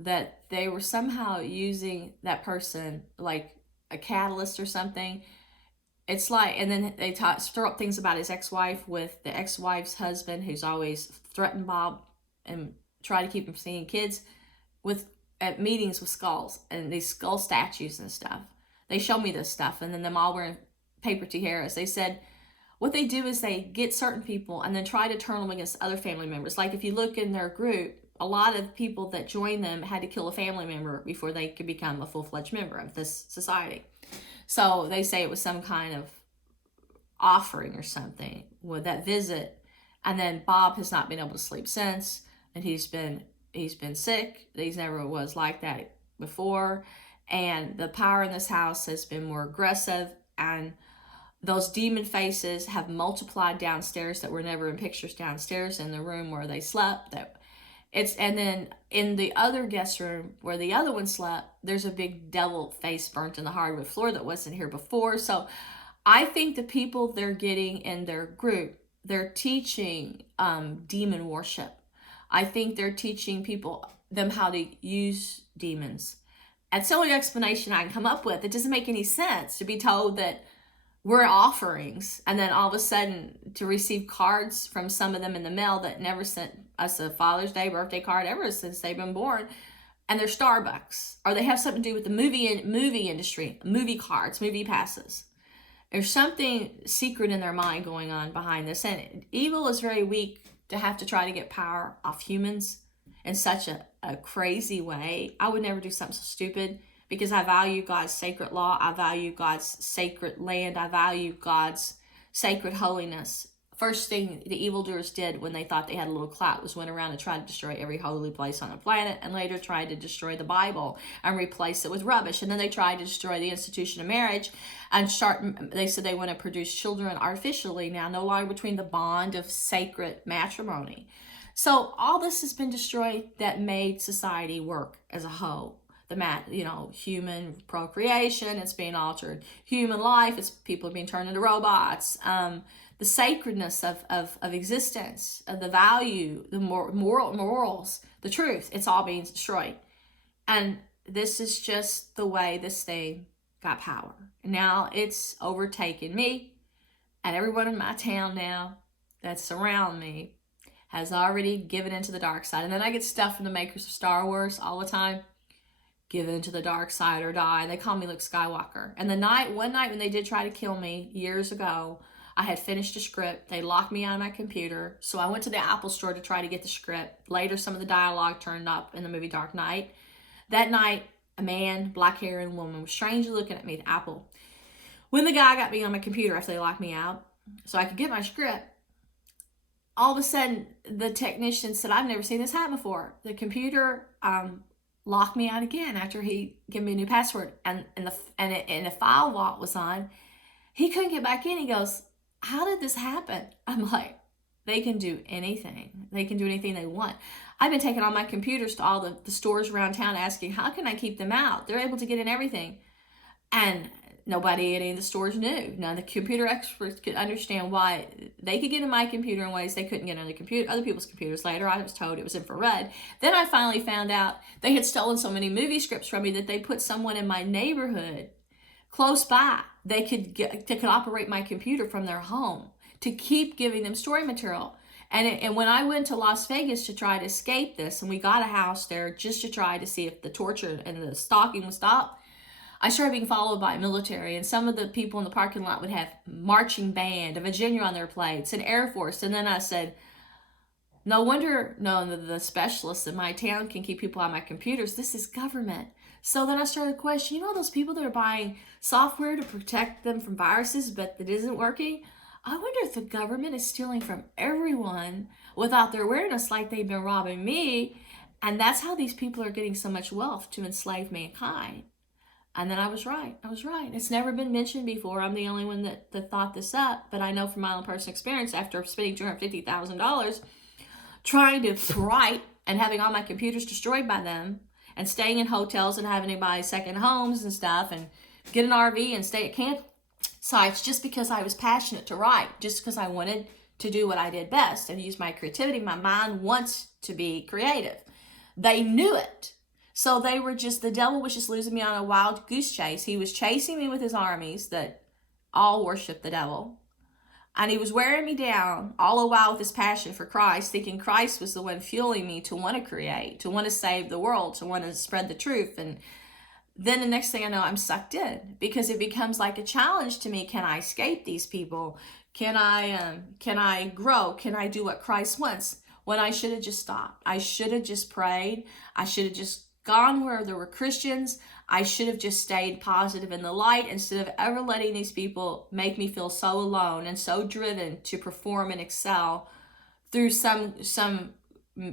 that they were somehow using that person like a catalyst or something. It's like, and then they stir up things about his ex-wife with the ex-wife's husband, who's always threatened Bob and try to keep him seeing kids at meetings with skulls and these skull statues and stuff. They show me this stuff, and then them all wearing paper tiaras. They said what they do is they get certain people and then try to turn them against other family members. Like if you look in their group, a lot of people that joined them had to kill a family member before they could become a full-fledged member of this society. So they say it was some kind of offering or something with that visit. And then Bob has not been able to sleep since, and he's been sick. He's never was like that before. And the power in this house has been more aggressive, and those demon faces have multiplied downstairs that were never in pictures downstairs in the room where they slept. And then in the other guest room where the other one slept, there's a big devil face burnt in the hardwood floor that wasn't here before. So I think the people they're getting in their group, they're teaching demon worship. I think they're teaching them how to use demons. That's the only explanation I can come up with. It doesn't make any sense to be told that we're offerings, and then all of a sudden to receive cards from some of them in the mail that never sent us a Father's Day birthday card ever since they've been born, and they're Starbucks, or they have something to do with the movie industry, movie cards, movie passes. There's something secret in their mind going on behind this, and evil is very weak to have to try to get power off humans in such a crazy way. I would never do something so stupid, because I value God's sacred law. I value God's sacred land. I value God's sacred holiness. First thing the evildoers did when they thought they had a little clout was went around and tried to destroy every holy place on the planet, and later tried to destroy the Bible and replace it with rubbish. And then they tried to destroy the institution of marriage and they said they want to produce children artificially now, no longer between the bond of sacred matrimony. So all this has been destroyed that made society work as a whole. Human procreation, it's being altered. Human life, it's people are being turned into robots. The sacredness of existence, the value, the morals, the truth, it's all being destroyed. And this is just the way this thing got power. Now it's overtaken me, and everyone in my town now that's around me has already given into the dark side. And then I get stuff from the makers of Star Wars all the time. Give into the dark side or die. They call me Luke Skywalker. And one night when they did try to kill me years ago, I had finished a script. They locked me out of my computer. So I went to the Apple store to try to get the script. Later, some of the dialogue turned up in the movie Dark Knight. That night, a man, black hair, and a woman was strangely looking at me at Apple. When the guy got me on my computer after they locked me out, so I could get my script, all of a sudden, the technician said, I've never seen this happen before. The computer locked me out again after he gave me a new password, and the file vault was on. He couldn't get back in. He goes, how did this happen? I'm like, they can do anything. They can do anything they want. I've been taking all my computers to all the stores around town asking, how can I keep them out? They're able to get in everything. And nobody at any of the stores knew. None of the computer experts could understand why they could get in my computer in ways they couldn't get on other people's computers. Later, I was told it was infrared. Then I finally found out they had stolen so many movie scripts from me that they put someone in my neighborhood close by. They could operate my computer from their home to keep giving them story material. And when I went to Las Vegas to try to escape this, and we got a house there just to try to see if the torture and the stalking would stop, I started being followed by military, and some of the people in the parking lot would have marching band, a Virginia on their plates, and Air Force. And then I said, no wonder the specialists in my town can keep people on my computers. This is government. So then I started questioning, those people that are buying software to protect them from viruses, but that isn't working? I wonder if the government is stealing from everyone without their awareness, like they've been robbing me. And that's how these people are getting so much wealth, to enslave mankind. And then I was right. It's never been mentioned before. I'm the only one that thought this up. But I know from my own personal experience, after spending $250,000 trying to write and having all my computers destroyed by them, and staying in hotels and having to buy second homes and stuff, and get an RV and stay at campsites, just because I was passionate to write, just because I wanted to do what I did best and use my creativity. My mind wants to be creative. They knew it. So the devil was just losing me on a wild goose chase. He was chasing me with his armies that all worship the devil. And he was wearing me down all the while with his passion for Christ, thinking Christ was the one fueling me to want to create, to want to save the world, to want to spread the truth. And then the next thing I know, I'm sucked in, because it becomes like a challenge to me. Can I escape these people? Can I grow? Can I do what Christ wants? when I should have just stopped. I should have just prayed. I should have just gone where there were Christians. I should have just stayed positive in the light instead of ever letting these people make me feel so alone and so driven to perform and excel through some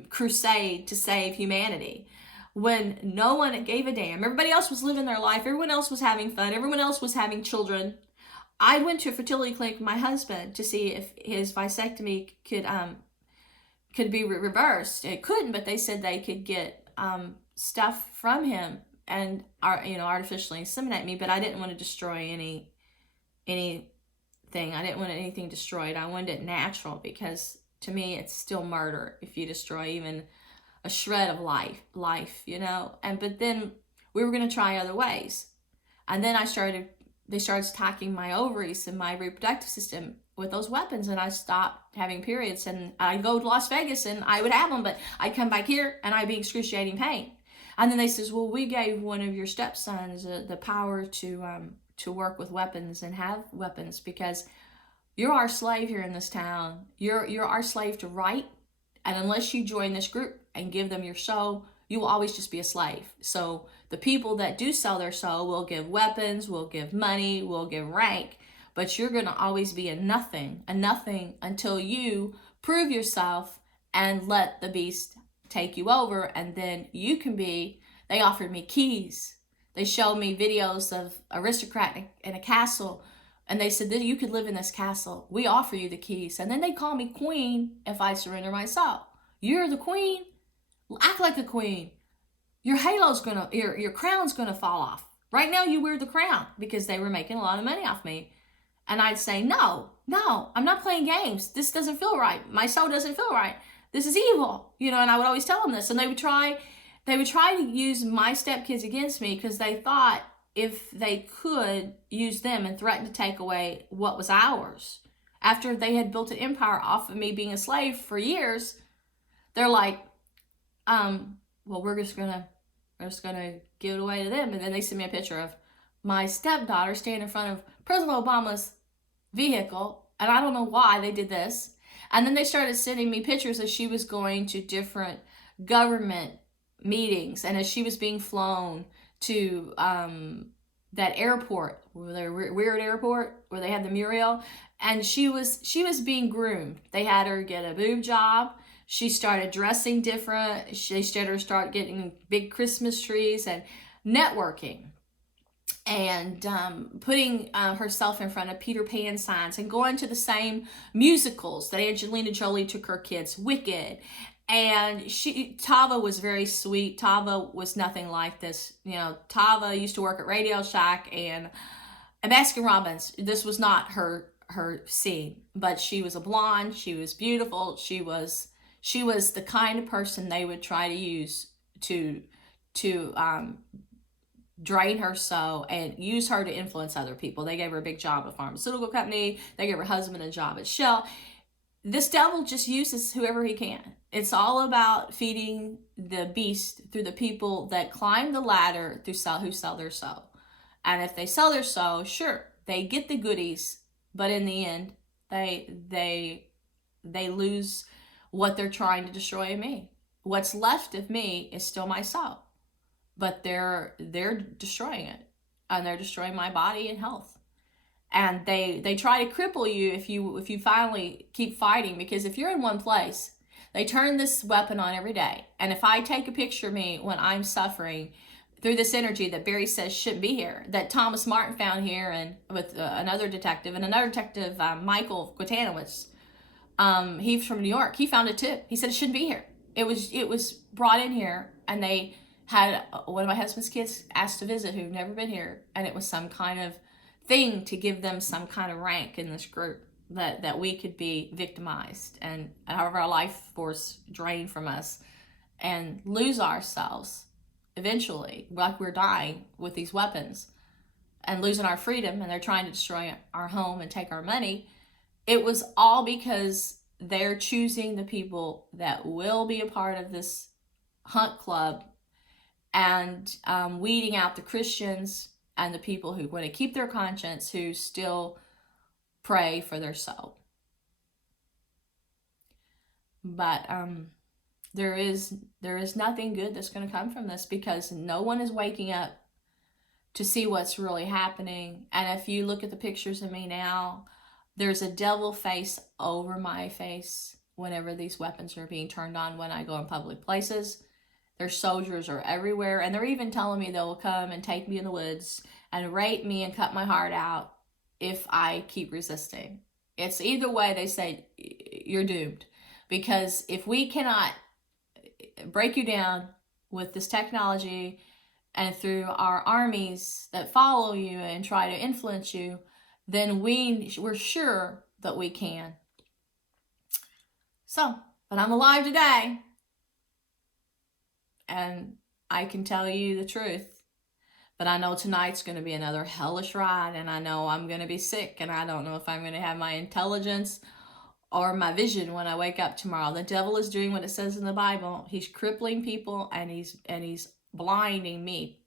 crusade to save humanity, when no one gave a damn. Everybody else was living their life. Everyone else was having fun. Everyone else was having children. I went to a fertility clinic with my husband to see if his vasectomy could be reversed. It couldn't, but they said they could get stuff from him and artificially inseminate me. But I didn't want to destroy anything. I didn't want anything destroyed. I wanted it natural, because to me it's still murder if you destroy even a shred of life. But then we were going to try other ways, and then they started attacking my ovaries and my reproductive system with those weapons, and I stopped having periods. And I'd go to Las Vegas and I would have them, but I'd come back here and I'd be excruciating pain. And then they says, well, we gave one of your stepsons the power to work with weapons and have weapons, because you're our slave here in this town. You're our slave to right, and unless you join this group and give them your soul, you will always just be a slave. So the people that do sell their soul will give weapons, will give money, will give rank, but you're going to always be a nothing until you prove yourself and let the beast take you over. And then you can be, they offered me keys. They showed me videos of aristocrat in a castle, and they said that you could live in this castle. We offer you the keys. And then they call me queen if I surrender my soul. You're the queen? Act like the queen. Your your crown's gonna fall off. Right now you wear the crown, because they were making a lot of money off me. And I'd say, no, I'm not playing games. This doesn't feel right. My soul doesn't feel right. This is evil, and I would always tell them this. And they would try to use my stepkids against me, because they thought if they could use them and threaten to take away what was ours, after they had built an empire off of me being a slave for years, they're like, well, we're just gonna give it away to them. And then they sent me a picture of my stepdaughter standing in front of President Obama's vehicle, and I don't know why they did this. And then they started sending me pictures as she was going to different government meetings, and as she was being flown to that airport, weird airport where they had the Muriel, and she was being groomed. They had her get a boob job. She started dressing different. They start getting big Christmas trees and networking, and putting herself in front of Peter Pan signs, and going to the same musicals that Angelina Jolie took her kids, Wicked. And Tava was very sweet. Tava was nothing like this. Tava used to work at Radio Shack and Baskin Robbins. This was not her scene, but she was a blonde. She was beautiful. She was the kind of person they would try to use to drain her soul and use her to influence other people. They gave her a big job at a pharmaceutical company. They gave her husband a job at Shell. This devil just uses whoever he can. It's all about feeding the beast through the people that climb the ladder who sell their soul. And if they sell their soul, sure, they get the goodies, but in the end, they lose what they're trying to destroy in me. What's left of me is still my soul, but they're destroying it, and they're destroying my body and health. And they try to cripple you if you finally keep fighting, because if you're in one place, they turn this weapon on every day. And if I take a picture of me when I'm suffering through this energy that Barry says shouldn't be here, that Thomas Martin found here, and with another detective, Michael Gutanowicz, he's from New York. He found it too. He said it shouldn't be here. It was brought in here, and they had one of my husband's kids asked to visit who've never been here, and it was some kind of thing to give them some kind of rank in this group, that we could be victimized and have our life force drained from us and lose ourselves eventually, like we're dying with these weapons and losing our freedom, and they're trying to destroy our home and take our money. It was all because they're choosing the people that will be a part of this hunt club, and weeding out the Christians and the people who want to keep their conscience, who still pray for their soul. But there is nothing good that's going to come from this, because no one is waking up to see what's really happening. And if you look at the pictures of me now, there's a devil face over my face whenever these weapons are being turned on when I go in public places. Their soldiers are everywhere, and they're even telling me they'll come and take me in the woods and rape me and cut my heart out if I keep resisting. It's either way, they say you're doomed. Because if we cannot break you down with this technology and through our armies that follow you and try to influence you, then we're sure that we can. So, but I'm alive today, and I can tell you the truth. But I know tonight's going to be another hellish ride, and I know I'm going to be sick, and I don't know if I'm going to have my intelligence or my vision when I wake up tomorrow. The devil is doing what it says in the Bible. He's crippling people, and he's blinding me